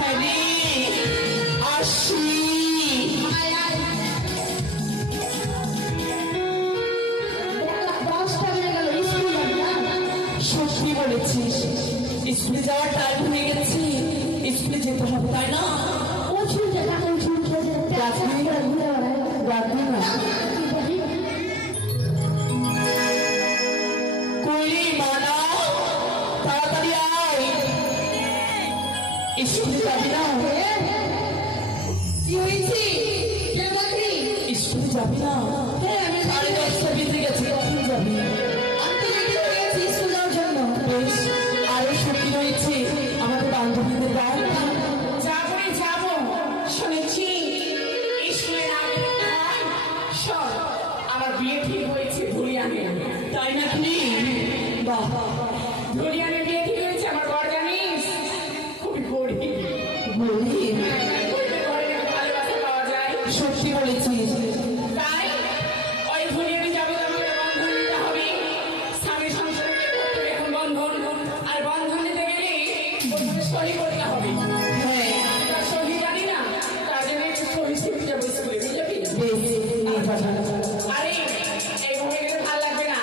Harry আসি। সত্যি বলেছিস, স্কুলে যাওয়ার টাইম হয়ে গেছে, স্কুলে যেতে হবে তাই না? কই মানা, তাড়াতাড়ি আয়, স্কুলে যাবি না? কি হয়েছে? স্কুলে যাবি না? আমি 10:30 বেজে গেছে, কখন যাবি? বেশ, আরো সত্যি রয়েছে আমাদের বান্ধবীদের গান। যাবো শুনেছি স্কুলে আমার বিয়ে ঠিক হয়েছে ধুলিয়ানে। তাই নাকি? বাহ, ধুলিয়ানে বিয়ে ঠিক হয়েছে। আমার বর জানিস খুবই গরিব। ভালোবাসা পাওয়া যায়। সত্যি বলেছিস। তাই ওই ধুলিয়ানে যাবো, আমাকে বন্ধন নিতে হবে। স্বামী সংসারে করতে এখন বন্ধন, আর বন্ধন নিতে গেলে প্রথমে সহি করতে হবে। হ্যাঁ, তার সহি জানি না, তার জন্য একটু সহি শিখে যাবো স্কুলে, বুঝলি? আরে এইভাবে গেলে ভালো লাগবে না,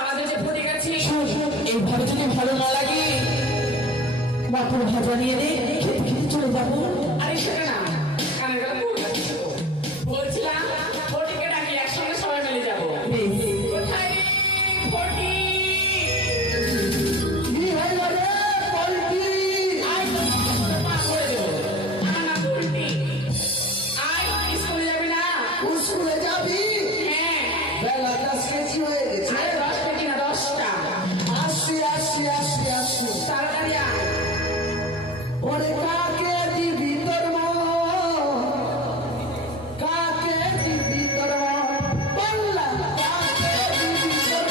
আমাদের যে ফুটে গেছে। এইভাবে যদি ভালো না লাগে মাত্র ভাজা নিয়ে নে, খেতে খেতে চলে যাবো। আরে সেটা না, কানে গেলে বলছিলাম ফটিকে ডাকি, একসঙ্গে সবাই মিলে যাবো। কোথায় রে ফটি? আয় পা করে দেবো। আমার নাম ফটি। আয়, স্কুলে যাবি না? স্কুলে যাবি? হ্যাঁ। বেলাটা শেষ হয়ে গেছে। আরে 10টা কিনা 10টা। আসি আসি আসি আসি। তাড়াতাড়ি আয়। ওরে কাকে দিবি তোর মন, কাকে দিবি তোর মন, বললাম কাকে দিবি তোর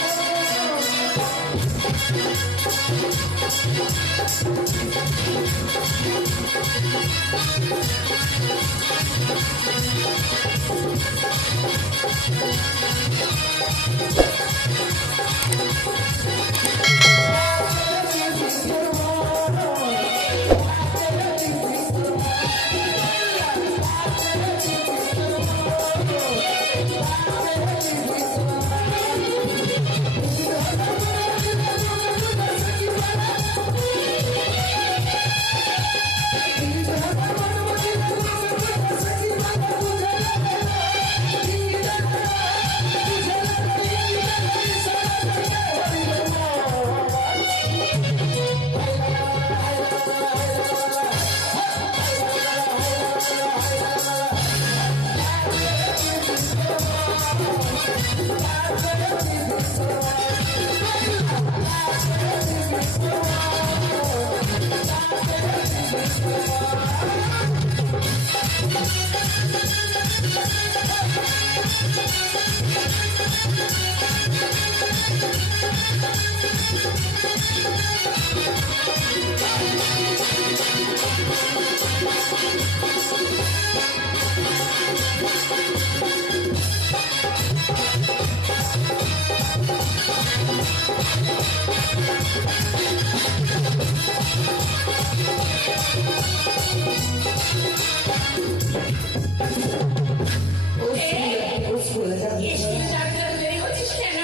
স্কুলে যাবি? স্কুলে যাবি না, দেরি করছিস কেন?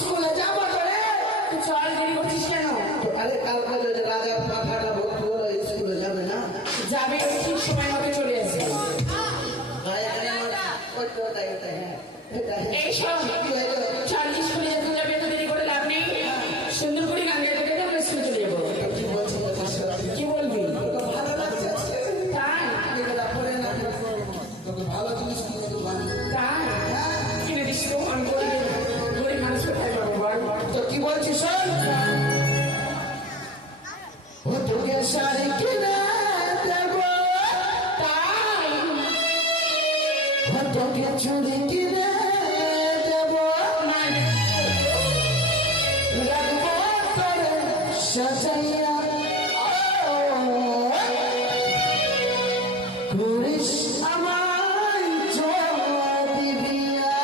স্কুলে যাবো তো রে। তুই চল, দেরি করছিস কেন? আরে কালকে যদি রাজার পাঠাটা ভর্তি হলো, স্কুলে যাবে না? যাবে, ঠিক সময় মতো চলে আসবে। এই সব চল, স্কুলে যেতে যাবে, তো দেরি করে লাভ নেই। সুন্দর করে গান গাইতে গাইতে আমরা স্কুলে চলে যাবো। কি বলবি? ভালো লাগছে আজকে? তাই এগুলা পরে না, তোকে ভালো জিনিস কিনে দেবো আমি। তাই কিনে দিস তো, আমি গরিব গরিব মানুষ কোথায় পাবো বল? তো কি বলছিস শোন, ও তোকে শাড়ি কিনে দেবো, তাই ও তোকে চুড়ি কিনে দেবো, রাখবো তোরে সাজাইয়া, করিস আমায় যদি বিয়া।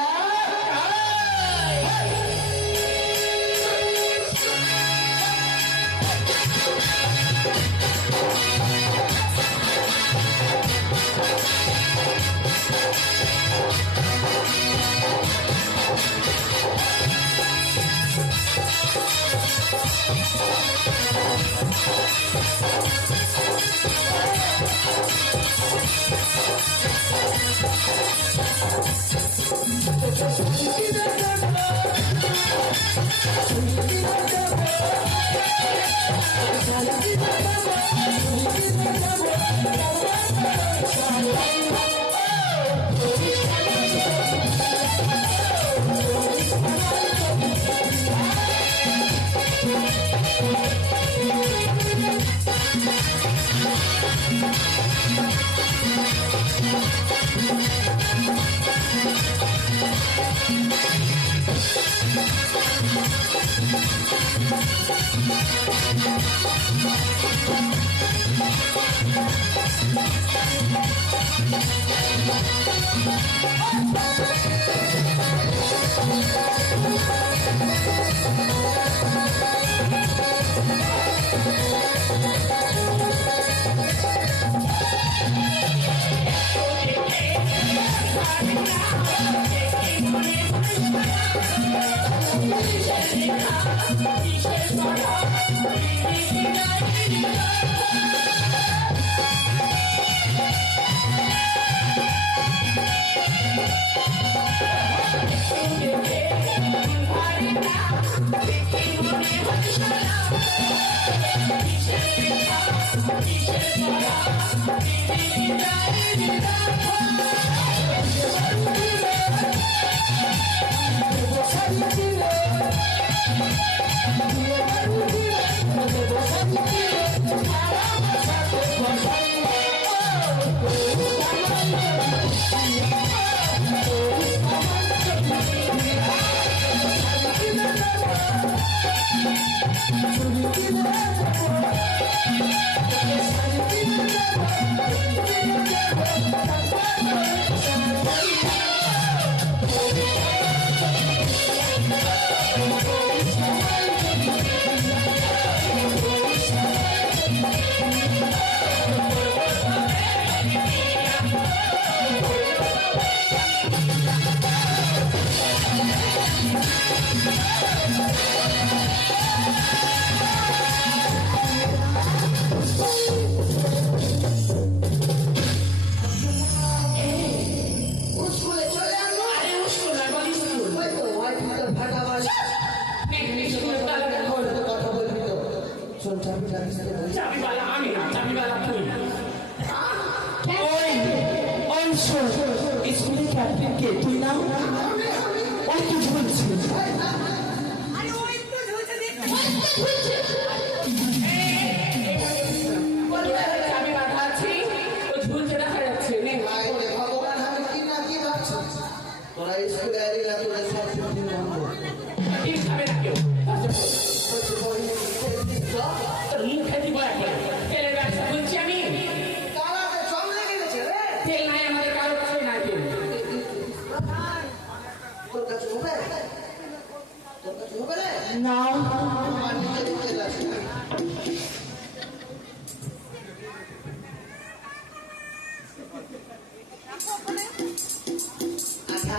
স্কুলে চলে আসবো আরে স্কুল না বলি স্কুল ওই তো ওই তো ফাটা বাজ স্কুলের তালাটা খোল কথা বলবি তো শোন চাবি রাখিস রে বলি চাবিওয়ালা আমি না চাবিওয়ালা তুই ওই অংশ স্কুলে ক্যাপ্টেন কে তুই না ওই কি বলছিস চাবি বাঁধা আছে ও ঝুলছে দেখা যাচ্ছে নে আরে ভগবান আমি কি না কি ভাবছিস তোরা স্কুলে এলি না তোরা সব দিন বন্ধ ঠিক খাবে না কেউ বলছি বলি তোর মুখে দিব একবার তেলের ব্যবসা বলছি আমি তালাতে জম লেগে গেছে রে তেল নাই আমাদের কারো কাছে নাই তেল তোর কাছে হবে তোর কাছে হবে রে না আমার নিজে দিতে লাগছে আচ্ছা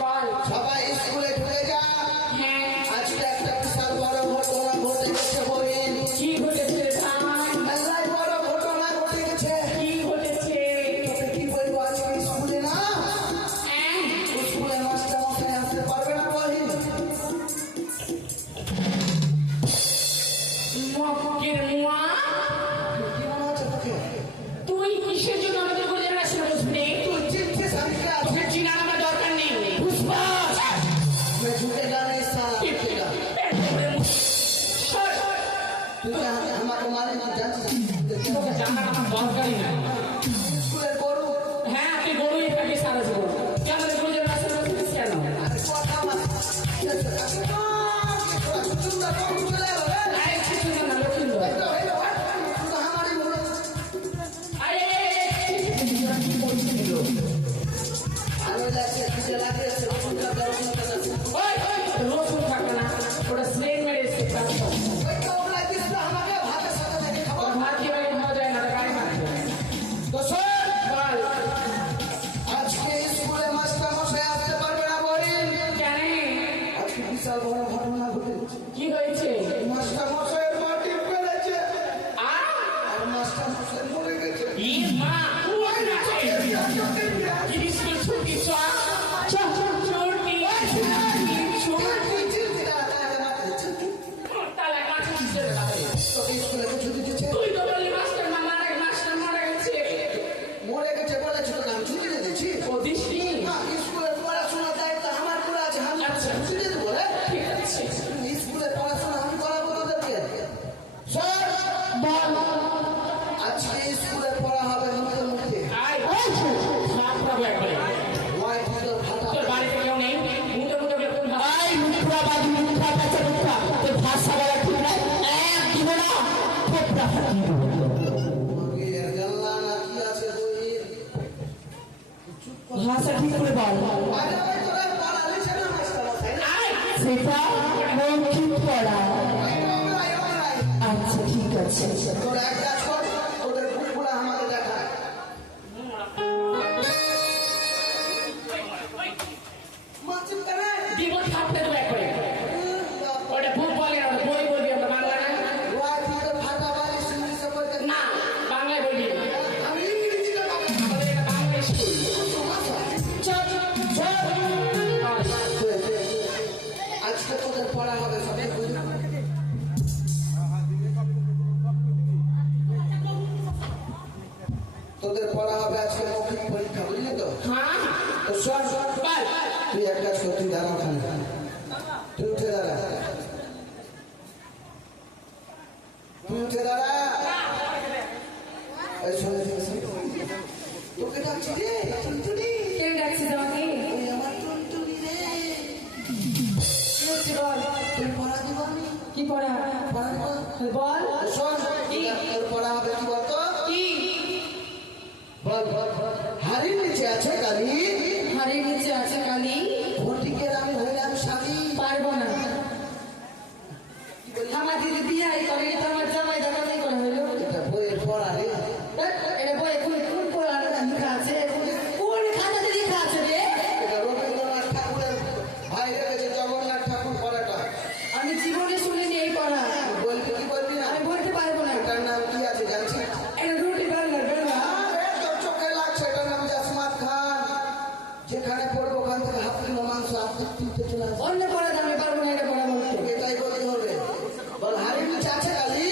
বল সবাই স্কুলে ঢুকে যা হ্যাঁ আজকে একটা বিশাল বড় ঘটনা ঘটে গেছে বইন কি ঘটেছে ভাই মেলায় বড় ঘটনা ঘটে গেছে কি ঘটেছে তোকে কি বলবো আজকে স্কুলে না হ্যাঁ স্কুলে মাস্টার মশাই আসতে পারবে না বহিন মক্কের মুয়া কি মনে হচ্ছে তোকে তুই কিসের জন্য আমাদের বলে যাচ্ছিস বুঝলি তুই চিনছিস আমি কে আছি তোকে চিনার আমার দরকার নেই পুষ্পাস मैं झूठेगा नहीं साला झूठेगा তুই আমাকে মারি না জানছিস তোকে জানার আমার দরকারই নাই স্কুলের গরু হ্যাঁ তুই গরুই থাকি সারা জীবন কেন রে গরু যাবে রাস্তা রাস্তা কেন আরে কথা আমার সুন্দর গরু চলে এলো রে আরে কিছু না লক্ষ্মীন্দর তো হইলো তুই আমারই মুড়ে আরে আমি লাগছে কিছু লাগে সুন্দর গরু ওই রসুন থাকবে না ওটা স্নেক মেরে এসে কাটতো ওই তো লাগিস তো আমাকে ভাতের সাথে লেগে খাবো ভাত দিয়ে বাইরে খাওয়া যায় না গাড়ি মারছে তো শোন বল আজকে স্কুলে মাস্টার মশাই আসতে পারবে না বলিন কেন আজকে বিশাল বড় ঘটনা ঘটেছে। কি হয়েছে? মাস্টার মশাইয়ের পা টিপ পেরেছে আহ! আর মাস্টার মশাই মরে গেছে। ই মা! কি স্কুল ছুটি চল! ছুটি! তাহলে কাছে কিসে যাবে? তোকে স্কুলে ছুটি দিচ্ছে? তুই তো বললি মাস্টার মারা গেছে। মরে গেছে বলেছি তোকে আমি ছুটি দিয়ে দিচ্ছি। ও দিসনি? না, স্কুলের পড়াশোনার দায়িত্ব আমার পুরো আছে, আমি আচ্ছা। ছুটি দিয়ে দেবো রে। ঠিক আছে। স্কুলের পড়াশোনা আমি করাবো তোদেরকে। স্যার, আজকে স্কুলে পড়া হবে মুখে মুখে। আয়! সাপ পাবো একবারে। হোয়াইট হাউসের ভাতা। তোর বাড়িতে কেউ নেই? মুখে মুখে বেরোন না। আমাকে এর গাল্লা না কি আছে বইয়ের? ভাষা ঠিক করে বল। বাইরে বাইরে তোরা পড়ালিছে না মাস্টার মশাই? আয়! সেটা মৌখিক পড়া। আচ্ছা ঠিক আছে। তোরা এক কাজ কর, তোদের বুকগুলো আমাকে দেখা। মাছি করে দিব থাপতে দেবো একবারে। ওটা ভূত বলে না, ওটা বই বলবি, আমরা বাংলা না। হোয়াইট হাউসের ভাতা বাড়ি ইংলিশে বলতে না, বাংলায় বলবি। আমি ইংরেজিতে বলবো। আমাদের এটা বাংলা স্কুল। চল, চল। আজকে তোদের পড়া হবে সবাই বুঝলি? তোদের পড়া হবে আজকে মৌখিক পরীক্ষা, বুঝলি তো? হ্যাঁ? তো শোন, বল। তুই এক কাজ কর, তুই দাঁড়া ওখানে, তুই উঠে দাঁড়া, তুই উঠে দাঁড়া। এই শোন, তোকে ডাকছি রে, টুনটুনি। কেউ ডাকছে তোমাকে? ওই আমার টুনটুনি রে। কি হচ্ছে বল? তুই পড়া দিব আমি, কি পড়া? পড়া দিব। বল। শোন, তোর পড়া হবে কি বলতো? কি? বল বল বল। হাড়ির নিচে আছে কালি, হাড়ির নিচে আছে কালি। ঘটিকের আমি হইলাম শাড়ি। পারবো না। আমার দিদি বিয়ে করেনি তো আমার জামাই দাদাই করা হইলো। এটা বইয়ের পড়া রে। এটা বই কোন কোন পড়া লেখা আছে? কোন খাতাতে লেখা আছে রে? এটা রবীন্দ্রনাথ ঠাকুরের ভাই রেখেছে জগন্নাথ ঠাকুর পড়াটা। আমি জীবনে শুনিনি এই পড়া। বলবি কি বলবি না? আমি বলতে পারবো না। এটার নাম কি আছে জানছিস? এটা রুটি বাংলার বেলা। আরে তোর চোখে লাগছে, এটার নাম জাসমাত খান। যেখানে পড়বো ওখান থেকে হাফ কিলো মাংস আপনি তুলতে চলে আসবে। অন্য পড়া আমি পারবো না এটা পড়া বলতে। এটাই বলতে হবে। বল হাড়ির নিচে আছে কালি,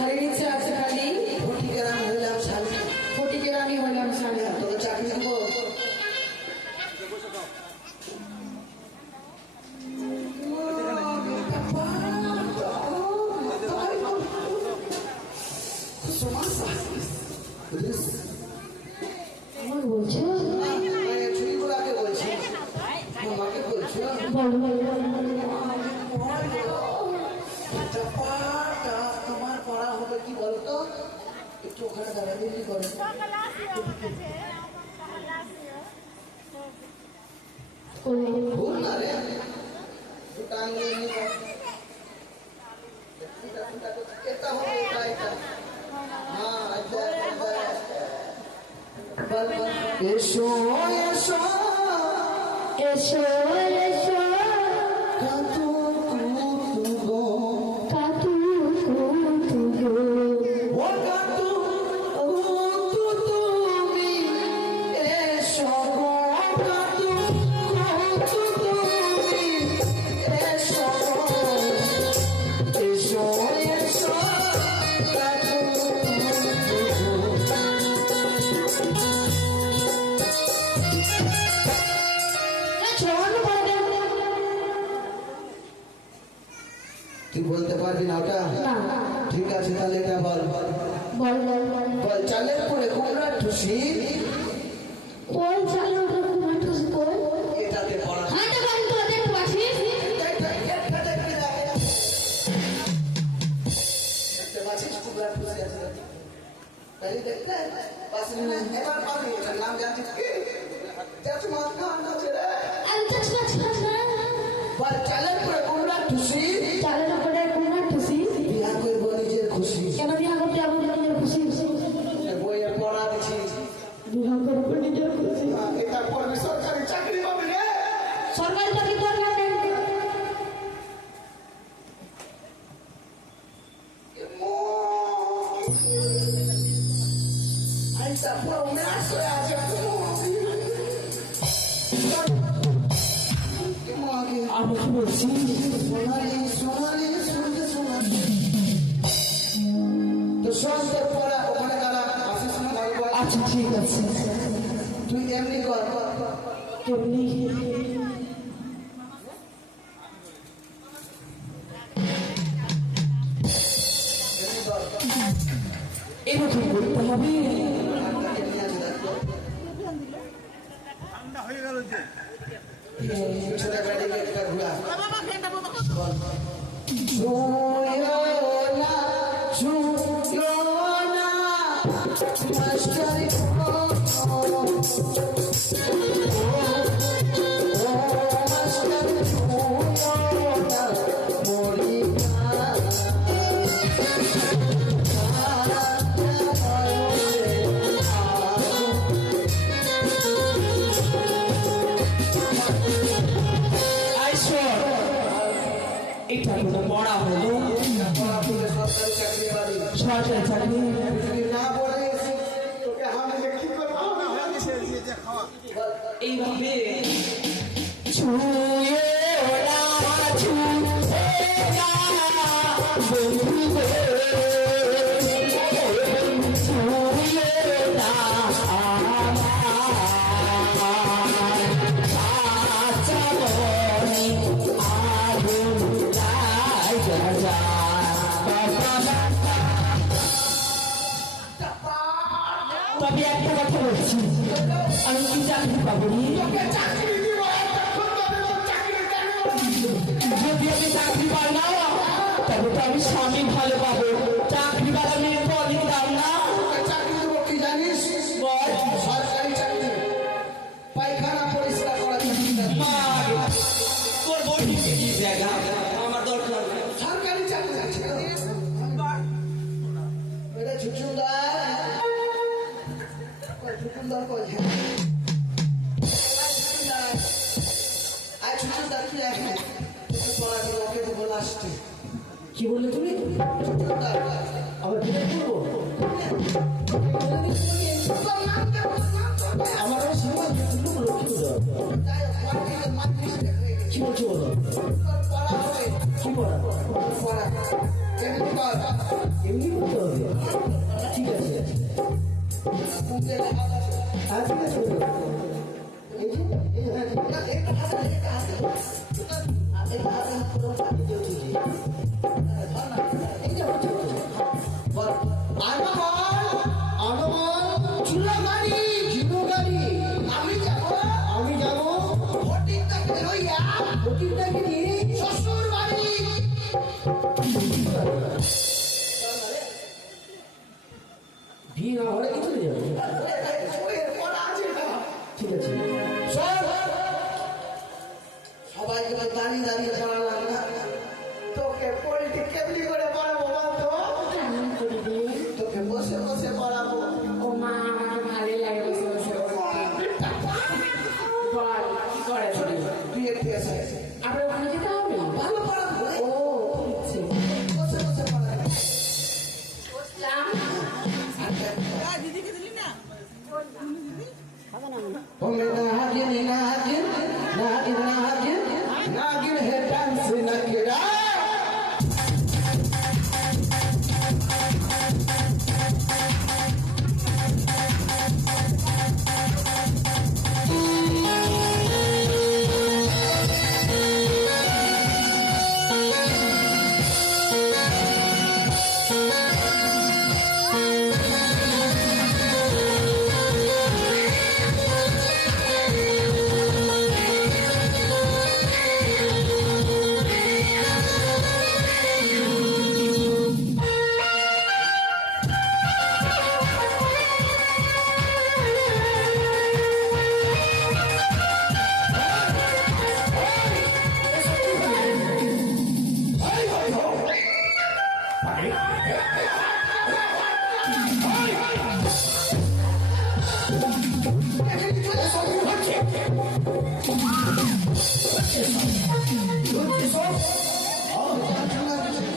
হাড়ির নিচে আছে কালি। ঘটিকের আমি হইলাম শাড়ি। ফটিকের আমি হইলাম শাড়ি। তোকে চাকরি দিব। আমাকে বলছো? ছুরিগুলাকে বলছি, আমাকে বলছো। বল বল বল বল। তোমার পড়া হবে কি বলতো? একটু ওখানে দাঁড়াবি করে। ভুল না রে, দুটো আঙুল নিয়ে এটা হবে, এটা হ্যাঁ, আচ্ছা বল বল। এসো এসো এসো এসো কাতু কুতু গো, কাতু কুতু গো। ও কাতু কুতু তুমি এসো গো, কাতু কুতু তুমি এসো গো, এসো এসো কাতু কুতু গো। তুই বলতে পারবি না ওটা? ঠিক আছে, তাহলে এটা বল। বল বল বল। বল চালের পরে কুমড়ার ঠুসি, কোন চালের উপরে কুমার ঠুস কোন? এটাতে পড়া। হাতে বান তো দেখতে পাচ্ছিস? দেখতে পাচ্ছিস কুমড়ার ঠুসি আছে? তাই দেখতে পাচ্ছিস না? এবার পাবি, এটার নাম জানছিস কি? জাসমাত খান আছে রে। আমি কাজ কাজ না। বল চালের পরে কুমড়ার ঠুসি, চালের উপরে কুমার ঠুসি। বিয়া করবো নিজের খুশি। কেন বিয়া করতে আমাদের নিজের খুশি? বইয়ের পড়া দিছিস, বিয়া করবো নিজের খুশি। এটা পুরো ম্যাচ হয়ে আছে মাকে আমি কি বলছি সোনালি সোনালি শুনতে সোনালি তো সন্ধ্যের পরে ওখানে তারা আসিস না ভালো আচ্ছা ঠিক আছে তুই এমনি কর কেমনি এমনি কর এরকম করতে হবে আপনাকে নিয়ে আসে দেখো পিছনে ব্যারিকেডটা ঘুরা ছুঁয়ো না ছুঁয়ো না মাস্টার এটা কোনো পড়া হলো সরকারি চাকরি বাড়ি সরকারি চাকরি যদি না পড়ে তোকে আমি কি করবো এইভাবে ছুঁয়ে ওরা ছুঁয়ে না বন্ধু গো, ছুঁয়ে না আমার কাঁচা মনি আগুন লাগা যায়। তবে একটা কথা বলছি আমি কি চাকরি পাবো নি? যদি আমি চাকরি পাই না তবে তো আমি স্বামী ভালো পাবো চাকরি বাগানের তো অনেক দাম না চাকরি দেবো কি জানিস বল সরকারি চাকরি পায়খানা পরিষ্কার করা চাকরি দেবো। মার তোর বউটিকে কি জায়গা আমার দরকার নেই। সরকারি চাকরি আছে এটা ছুচুন্দার ছুচুন্দার কই আজ ছুচুন্দার কি আছে পড়া দিয়ে ওকে দেবো লাস্টে কি বললে তুমি ছুচুন্দার আবার বিয়ে করবো আমার সীমা লক্ষ্মী কি বলছো বলো কি পড়া এমনি করতে হবে ঠিক আছে হ্যাঁ ঠিক আছে শ্বশুর বাড়ি বিয়ে না হলে কি চলে যাবে ঠিক আছে সবাইকে দাঁড়িয়ে দাঁড়িয়ে পড়ালাম না তোকে পড়িটি কেমনি করে পড়াবো বলতো তোকে বসে বসে পড়াবো ও মা আমাকে ভালোই লাগে বসে বসে বল কি করে তুই একটু এসে আপনার ওখানে যেতে হবে ভালো পড়াবো ও ঠিক আছে বসে বসে পড়াবো বসলাম नागिन नागिन नागिन नागिन नागिन है डांस नकेरा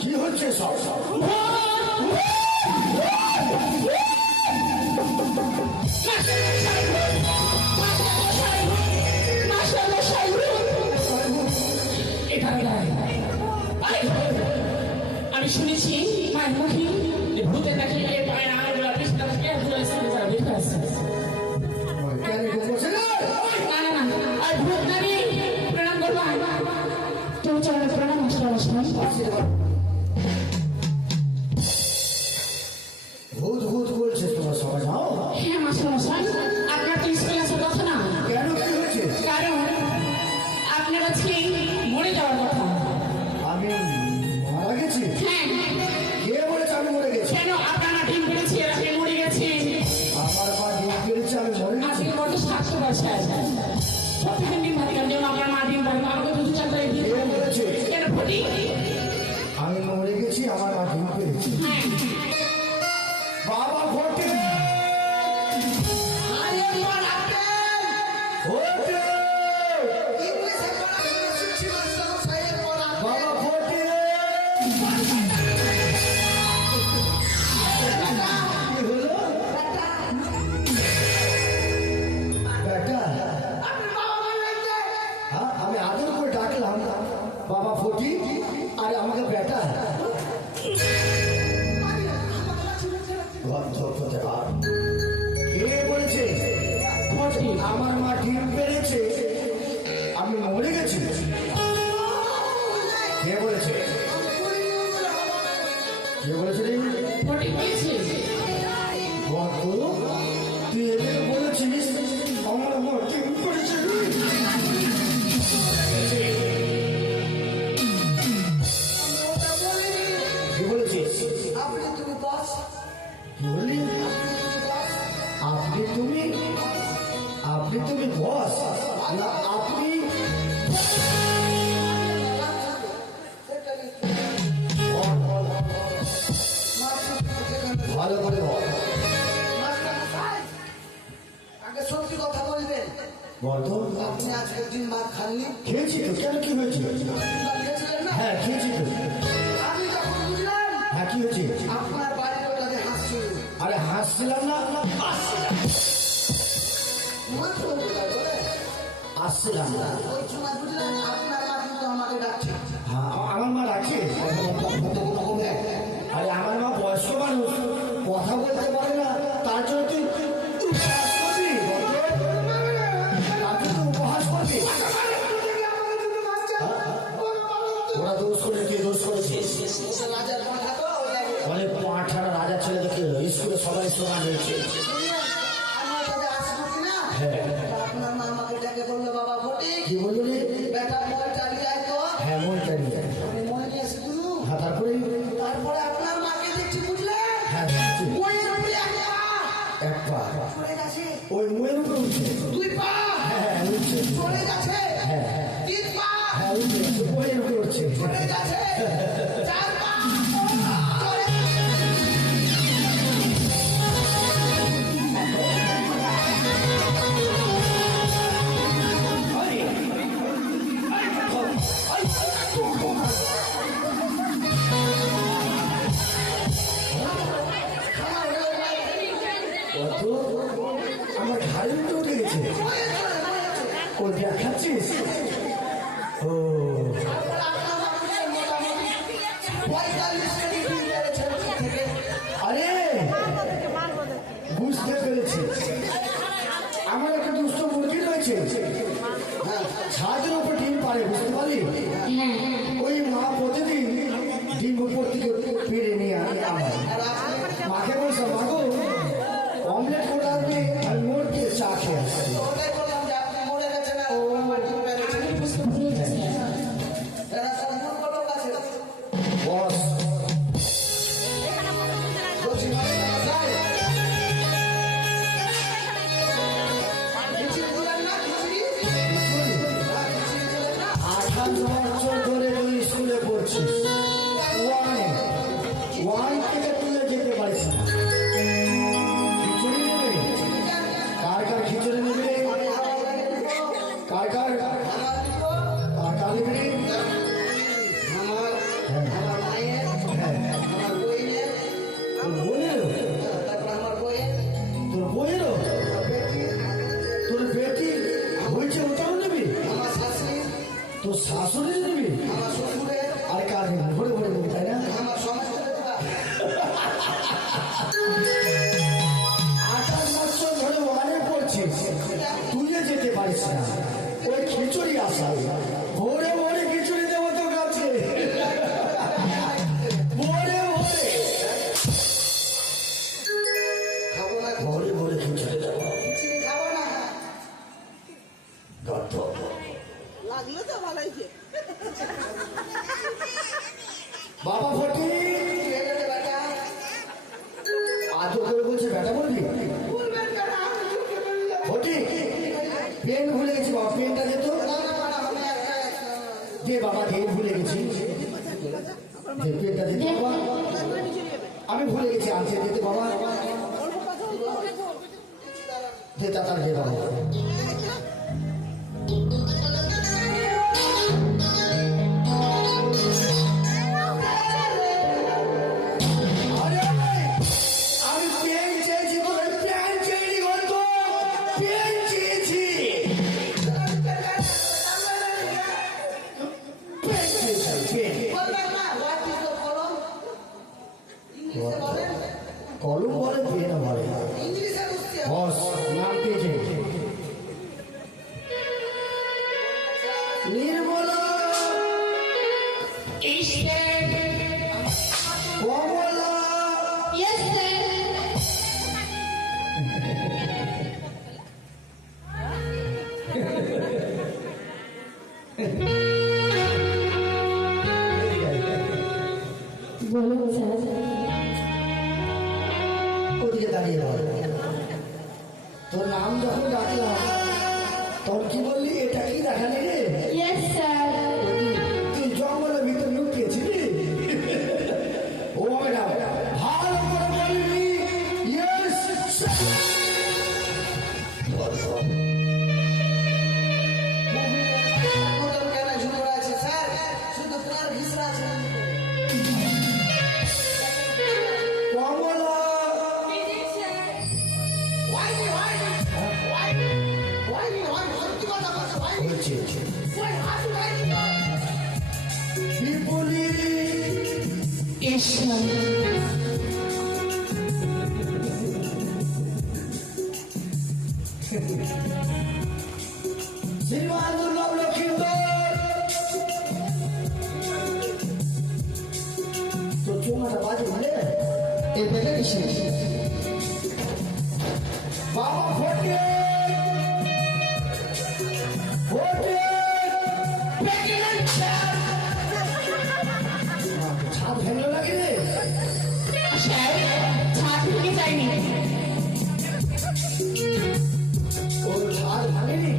কি হচ্ছে সব আমি শুনেছি মায়ের মুখী ভূতে নাকি এই পায়ের আঙুলগুলো পিছনে থেকে ভুলে যারা বের করে আসছে। কেন গো বসে না? না না না, আর ভূত নাকি প্রণাম করবো। তুমি চলো প্রণাম ভূত ভূত বলছে তোমার সবাই যাও। হ্যাঁ মাস্টারমশাই, আপনার তো স্কুলে আসার কথা না। কেন কি হয়েছে? কারণ আপনার আজকে মরে যাওয়ার কথা। আমি মারা গেছি? হ্যাঁ, কে বলেছে আমি মরে গেছি? কেন আপনার মা ডিম পেরেছে আপনি মরে গেছেন? আমার মা ডিম পেরেছে আমি মরে গেছি? আজকে বড্ড স্বাস্থ্য বসে আছে। প্রত্যেকদিন ডিম ভাত খান, যেমন আপনার মা ডিম পারেন, আমাকে দুধ চাল করে দিয়ে কে বলেছে কেন ফটি? আমি মরে গেছি আমার মা ডিম পেরেছে? হ্যাঁ, বাবা ঘটে আরে পড়াবেন ঘটে ইংলিশে পড়াশোনা শিখছি মাস্টারমশাইয়ের পড়াবেন বাবা ঘটে কি হলো? বেটা আপনি বাবা বললেন যে হ্যাঁ, আমি আদর করে ডাকলাম বাবা ফটি, আরে আমাকে বেটা কে বলেছে ফটি। আমার মা ডিম পেরেছে আমি মরে গেছি? কে বলেছে? কে বলেছে রে? ফটি বলেছে। বন্ধ, তুই এদের বলেছিস আমার মা ডিম পেরেছে? ওটা বলিনি কে বলেছিস? আপনি তুমি বস কি বললি? আপনি তুমি বস না আপনি? ভালো করে বল। আগে সত্যি কথা বলবেন বলতো আপনি আজকে দিন ভাত খাননি খেয়েছি তো, কেন কি হয়েছে? খেয়েছিলেন না হ্যাঁ খেয়েছি তো। আমি যখন বুঝলাম হ্যাঁ কি হয়েছে? আপনার বাড়ির ওটাতে হাসছিল আরে হাসছিলাম না, আসছিলাম না। ওই সময় বুঝলেন আপনার মা কিন্তু আমাকে ডাকছে হ্যাঁ, আমার মা রাখে। আরে আমার মা বয়স্ক মানুষ, কথা বলতে পারে না, তার জন্য তুই উপহাস করবি? তার জন্য উপহাস করবি? ওরা দোষ করে, কে দোষ করেছে? রাজার কথা তো বলে পাঁঠারা রাজা ছেলেদেরকে স্কুলে সবাই সমান হয়েছে। আমার কাছে আসবো কিনা হ্যাঁ আপনার মা আমাকে ডেকে বললো বাবা ফটিক কি বললি রে? বেটা মই চালিয়ে যায় তো হ্যাঁ মন চাই। আমি মই নিয়ে এসে দিলু হ্যাঁ তারপরে? তারপরে আপনার মাকে দেখছি বুঝলেন হ্যাঁ দেখছি। মইয়ের উপরে এক পা চলে গেছে ওই মুয়ের উপরে উঠছে। দুই পা হ্যাঁ উঠছে। চলে গেছে হ্যাঁ তিন পা হ্যাঁ উঠছে, মুয়ের উপরে উঠছে। চলে গেছে চার পা চলে কত আমার ঘাড়ে উঠে গেছে। ও দেখাচ্ছিস? ও 45 কেজি ডিম পেড়েছে থেকে আরে বুঝতে পেরেছি, আমার একটা দুষ্ট মুরগি রয়েছে, ছাদের উপর ডিম পারে, বুঝতে পারি? ওই মা প্রতিদিন ডিম উপর থেকে পেরে নিয়ে আমার মাকে বলছে, মাগো অমলেট করে আসবে, আমি মোট দিয়ে চা খেয়ে আসছি। ওটাই বললাম যে আপনি মরে গেছেন আর ও আমার ডিম পেড়েছে এরা সব মূর্খ লোক আছে বস বলছি মাস্টারমশাই খিচুড়ি দিলেন না খিচুড়ি খিচুড়ি দিলেন না 28 বছর ধরে তুই স্কুলে পড়ছিস, ওয়ান থেকে তুলে যেতে পারিস না। খিচুড়ি নেবে? কার কার খিচুড়ি নেবে? কার কার নেবে? আমার মায়ের আমার বইয়ের তোর বোনেরও? তারপর আমার বইয়ের তোর বইয়েরও? আশায় ভোরে ভোরে খিচুড়ি দেবো তোর কাছে ভোরে ভোরে খাবো না ভোরে ভোরে খিচুড়ি দেবো খিচুড়ি খাবো না গর্ত লাগলো তো ভালোই যে বাবা ফটি বেটা আদর করে বলছে বেটা বলবি বলবেন কেন আমি ঢুকে পড়ে যাবো ফটি পেন ভুলে গেছি বাবা পেনটা দে তো দে বাবা দে ভুলে গেছি দে পেনটা দিতে বাবা আমি ভুলে গেছি আনতে দিতে বাবা দে টাকা দে বাবা আরে আমি পেন চেয়েছি তোর পেন চেয়েছি গন্ত পেন চেয়েছি পেন চেয়েছি পেন কলম বলে পেন বলে বস নাম পেয়েছে নির্মলা কমলা ওদিকে দাঁড়িয়ে বল তোর নাম যখন ডাকলাম তখন কি বললি এটা কি দেখালি রে তুই জঙ্গলের ভিতর লুকিয়েছিলি ও হবে না ভালো করে বলবি ইয়েস কমলা হয়েছে বিপুলি শ্রীমান দুর্লভ লক্ষ্মীন্দর তো চুমাটা বাজে মানে এ পেলে কিসে বাবা ফটে ফটে ছাদ ভেঙে লাগে রে ওর ছাদ ভাঙেনি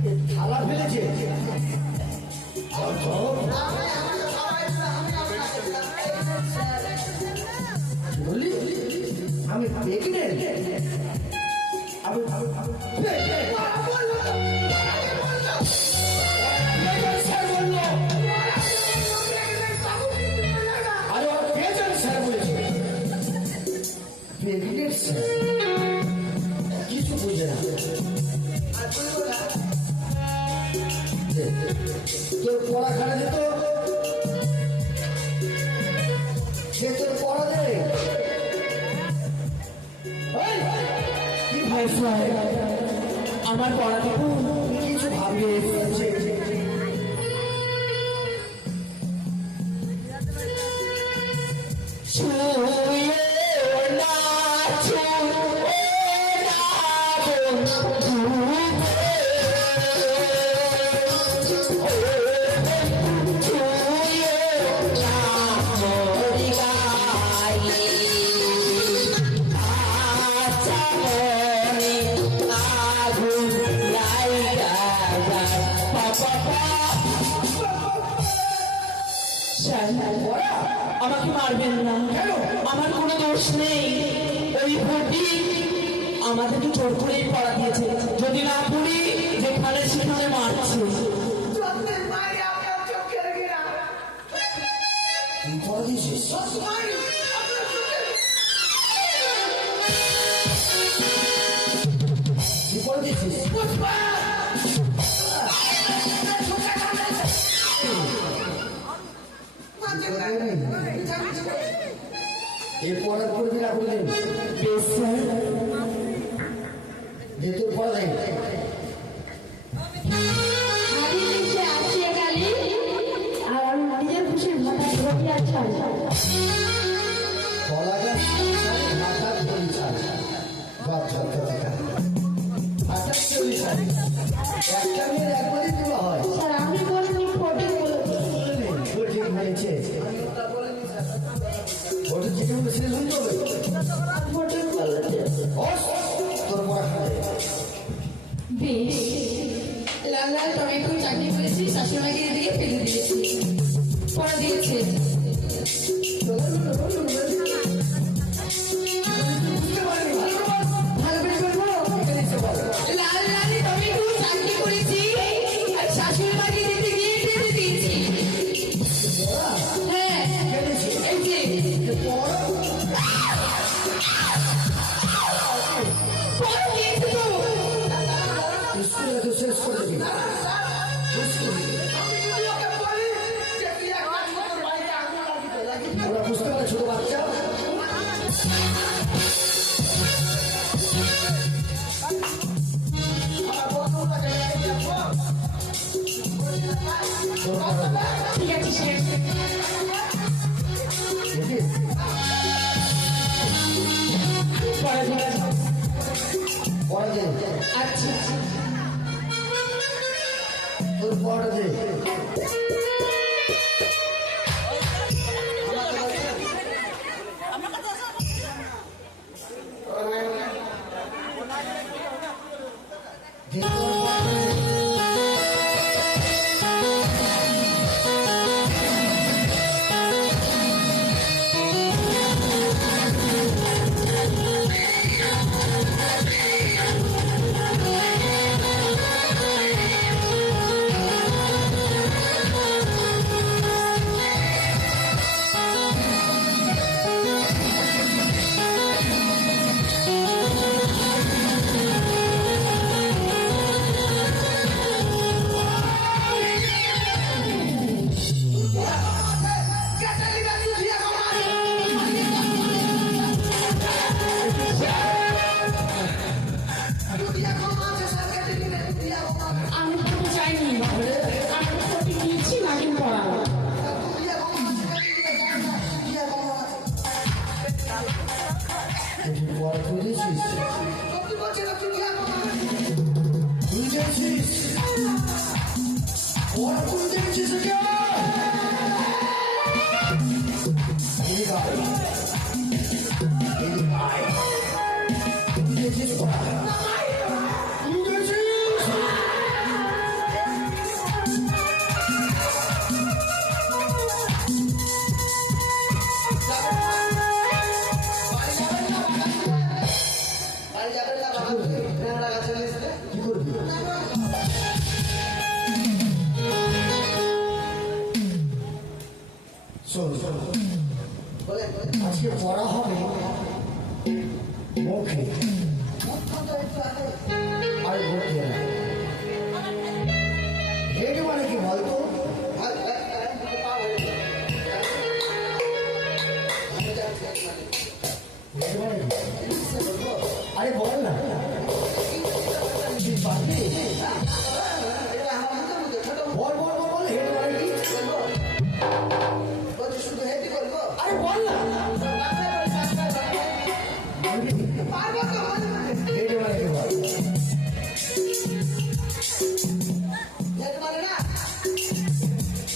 এ থালা ফেলেছে বললি আমি প্রেগনেন্ট আমি স্যার বললো আরে ওর পেয়েছেন স্যার বলেছে প্রেগনেন্ট স্যার কিছু বুঝে না তোর পড়া খানা যেত সে তোর পড়া দেয় কি ভাই আমার পড়া দেবো কিছু ভাবিয়ে আমাকে মারবেন না আমার কোনো দোষ নেই ওই ভোটি আমাদেরকে জোর করেই পড়া দিয়েছে যদি না পড়ি যেখানে সেখানে মারছে কি পড়া দিয়েছিস কি পড়া দিয়েছিস এর পড়া করবি না করলেন যে তোর পড়া দেয় শাড়ি। কলা গাছ মাথার ধরি ছাড়ে গাছ ঝটকা আচ্ছা চল্লিশ শাড়ি একটা মেয়ের একবারই দেওয়া হয় স্যার আমি বলিনি, ফটিক বলেছি। ও ঠিক হয়েছে ওটা চিঠি মতো শেষ হয়ে যাবে ফটিক বলেছে। তোর পড়াশোনা বেশ, লাল লাল টমেটো চাকরি করেছি, শাশুড়িমাকে এদিকে ফেলে দিয়েছি, পড়া দিয়েছে। ভালো করে বলবো? লাল লাল টমেটো চাকরি করেছি, আর শাশুড়িমাকে যেতে গিয়ে ফেলে দিয়েছি। হ্যাঁ, এই যে পড়া দিয়েছে তো। স্কুলে তো শেষ করে দিবি ওরা বুঝতে পারে ছোট বাচ্চা ঠিক আছে, ঠিক আছে। পড়া দিয়েছে। পড়া দে আচ্ছা, তোর পড়া দে আমি পড়তে চাইনি, আমি পড়তে গিয়েছি নাগিন পড়া। পড়া খুঁজেছিস বুঝেছিস পড়া খুঁজেছিস বুঝেছিস পড়া বুঝেছিস বাড়ি যাবেন না বাবা ন্যাংরা গাছে নিয়েছিলে কি করবি শোন বলে আজকে পড়া হবে মুখে আর মুখে না হেড মানে কি বলতো হেড মানে কি? আরে বল না তুই পারবি? বল বল বল বল হেড মানে কি শুধু হেঁটে করবো আরে বল না পারবো তো হেড মানে কি বল হেঁটে মানে না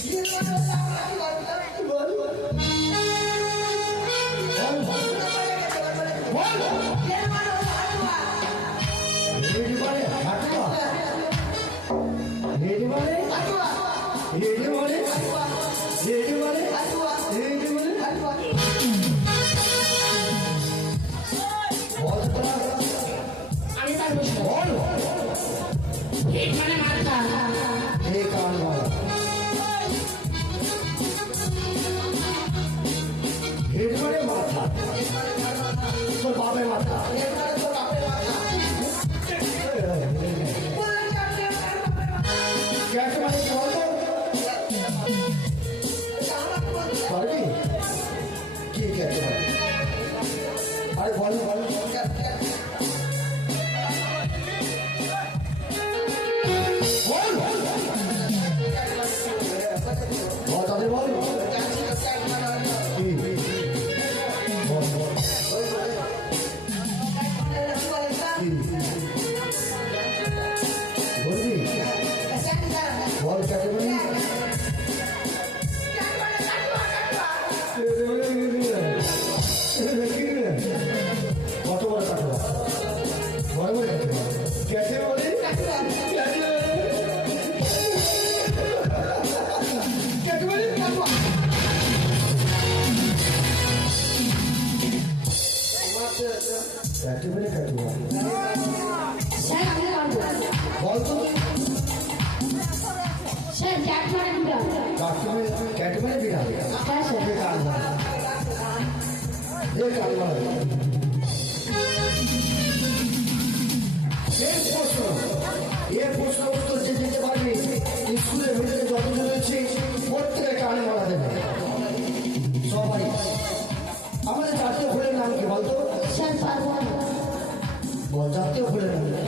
হেঁটে মানে আমরা কি করবো বল রেডি মানে হাঁটুয়া রেডি মানে রেডি মানে রেডি মানে রেডি মানে বল তোরা আমি পারবো না। বল পেট মানে মাথা। এই কান বাবা হেড মানে মাথা তোর বাপের মাথা ক্যাট মানে কি বলতো পারবি কি ক্যাট মানে আরে বল বল বল বল তাদের বল স্যার ক্যাট মারে বিড়াল। ক্যাটম্যানে বিড়াল হ্যাঁ স্যার। এ কান মারা শেষ প্রশ্ন এ প্রশ্ন উত্তর যে দিতে পারবে স্কুলের ভিতরে যতজন রয়েছে প্রত্যেকে কান মারা দেবে সবাই। আমাদের জাতীয় ফুলের নাম কি বলতো? স্যার পারবো না। বল জাতীয় ফুলের নাম কি?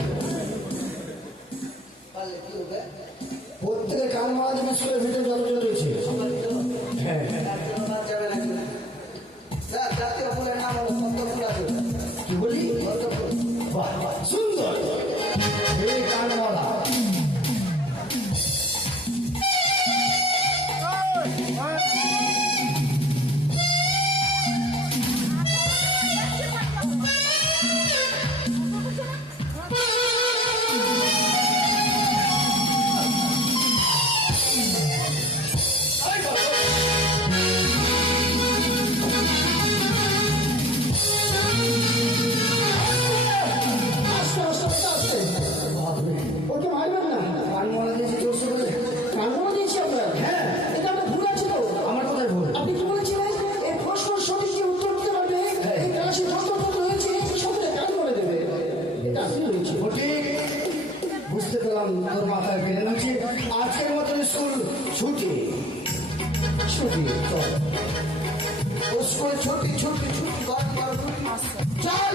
পারলে কি হবে? প্রত্যেকে কান মারা দেবে স্কুলের ভিতরে যতজন রয়েছে। হ্যাঁ জাতীয় নাম যাবে নাকি? স্যার জাতীয় ফুলের নাম হলো পদ্ম ফুল আছে। কি বলি? পদ্ম ফুল। বাহ বাহ, সুন্দর এই কান মারা। ওকে মারবেন না। কান মারা দিয়েছে জোরসে করে। কানমোড়া দিয়েছি আপনার। হ্যাঁ এটা আপনার ভুল আছে তো। আমার কোথায় ভুল? আপনি কি বলেছিলেন এই প্রশ্ন সঠিক যে উত্তর দিতে পারবে এই ক্লাসে প্রশ্নপত্র হয়েছে সবটা কান করে দেবে। এটা আপনি হয়েছে। ও ঠিক বুঝতে পেলাম তোর মাথায় ফেলে নিচ্ছে। আজকের মতন স্কুল ছুটি ছুটি চল স্কুল ছুটি ছুটি ছুটি ঘর ঘর ছুটি। চল